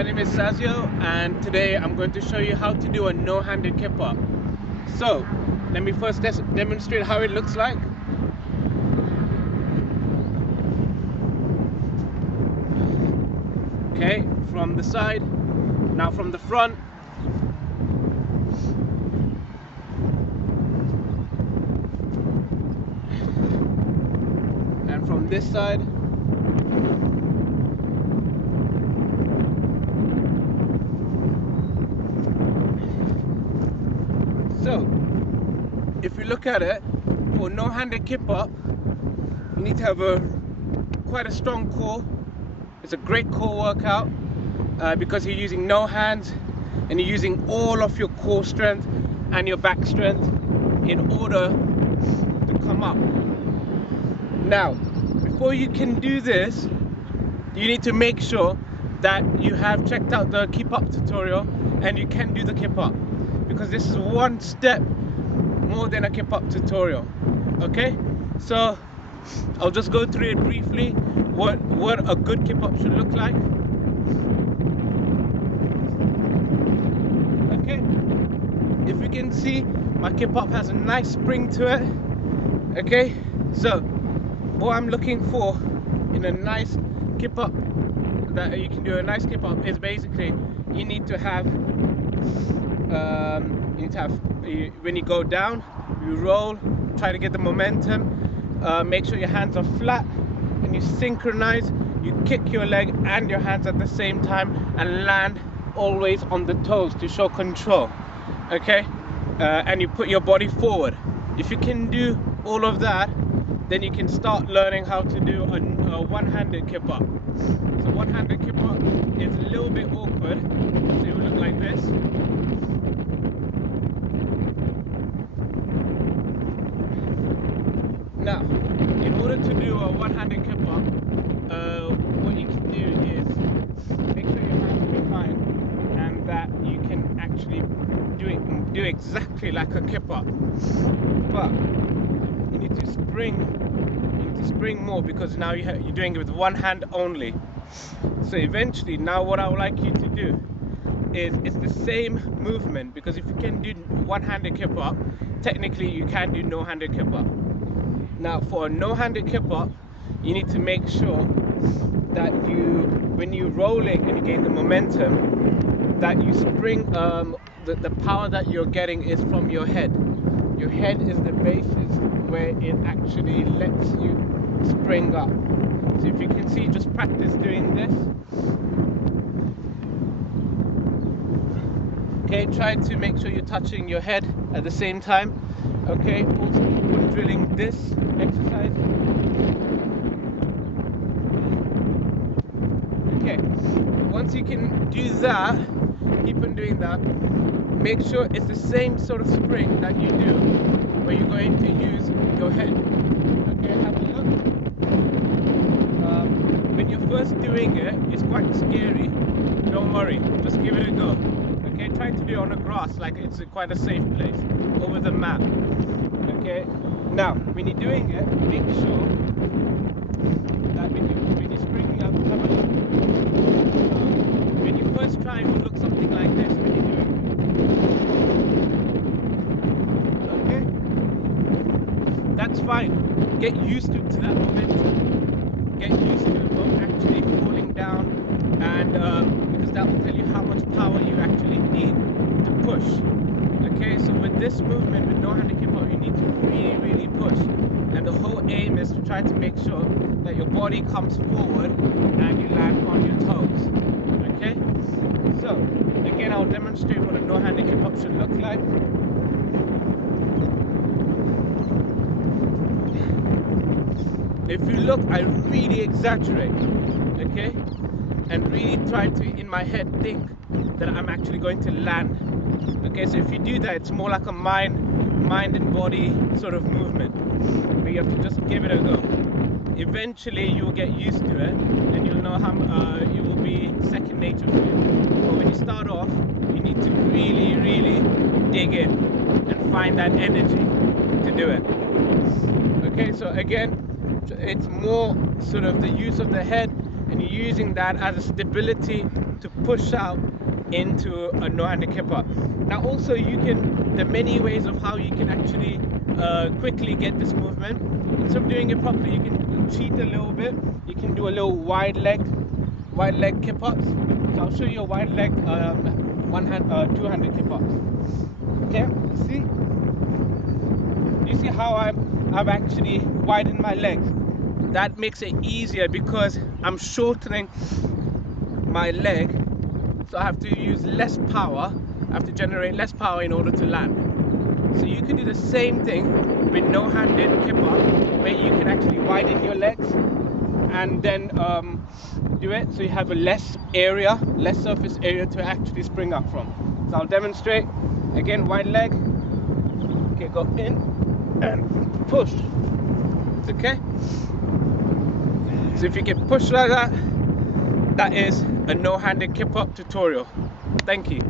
my name is Sazio, and today I'm going to show you how to do a no-handed kip-up. So, let me first demonstrate how it looks like. Okay, from the side, now from the front. And from this side. So, if you look at it, for no-handed kip-up, you need to have quite a strong core. It's a great core workout because you're using no hands and you're using all of your core strength and your back strength in order to come up. Now, before you can do this, you need to make sure that you have checked out the kip-up tutorial and you can do the kip-up, because this is one step more than a kip-up tutorial. Okay, so I'll just go through it briefly, what a good kip-up should look like. Okay, if you can see, my kip-up has a nice spring to it. Okay, so what I'm looking for in a nice kip-up, that you can do a nice kip-up, is basically you need to have when you go down, you roll, try to get the momentum, make sure your hands are flat, and you synchronize. You kick your leg and your hands at the same time and land always on the toes to show control. Okay, and you put your body forward. If you can do all of that, then you can start learning how to do a one-handed kip-up. So one-handed kip-up is a little bit awkward, so it will look like this. Now, in order to do a one-handed kip-up, what you can do is make sure your hands are behind and that you can actually do exactly like a kip-up. But you need to spring more, because now you're doing it with one hand only. So eventually, now what I would like you to do is, it's the same movement, because if you can do one-handed kip-up, technically you can do no-handed kip-up. Now, for a no-handed kip-up, you need to make sure that when you're rolling and you gain the momentum, that you spring, the power that you're getting is from your head. Your head is the basis where it actually lets you spring up. So if you can see, just practice doing this. Okay, try to make sure you're touching your head at the same time. Okay, also keep on drilling this exercise. Okay, once you can do that, keep on doing that. Make sure it's the same sort of spring that you do where you're going to use your head. Okay, have a look. When you're first doing it, it's quite scary. Don't worry, just give it a go. Okay, try to do it on the grass, like it's quite a safe place, over the mat. Okay, now when you're doing it, make sure that when you're springing up, have a look. When you first try, it will look something like this when you're doing it. Okay, that's fine. Get used to that momentum. Get used to it, not actually falling down, and because that will tell you how much power you actually need to push. Okay, so with this movement, with no-handed kip-up, you need to really push, and the whole aim is to try to make sure that your body comes forward and you land on your toes. Okay, so again, I'll demonstrate what a no-handed kip-up should look like. If you look, I really exaggerate, okay, and really try to, in my head, think that I'm actually going to land. Okay, so if you do that, it's more like a mind and body sort of movement, where you have to just give it a go. Eventually, you'll get used to it, and you'll know how it will be second nature for you. But when you start off, you need to really dig in and find that energy to do it. Okay, so again, it's more sort of the use of the head, and you're using that as a stability to push out into a no-handed kip-up. Now also there are many ways of how you can actually quickly get this movement. Instead of doing it properly, you can cheat a little bit. You can do a little wide leg kip-ups. So I'll show you a wide leg two-handed kip-ups. Okay, you see how I've actually widened my legs. That makes it easier because I'm shortening my leg, so I have to use less power. I have to generate less power in order to land. So you can do the same thing with no-handed kip-up, where you can actually widen your legs and then do it so you have a less surface area to actually spring up from. So I'll demonstrate. Again, wide leg. Okay, go in and push. Okay? So if you can push like that, that is a no-handed kip-up tutorial. Thank you.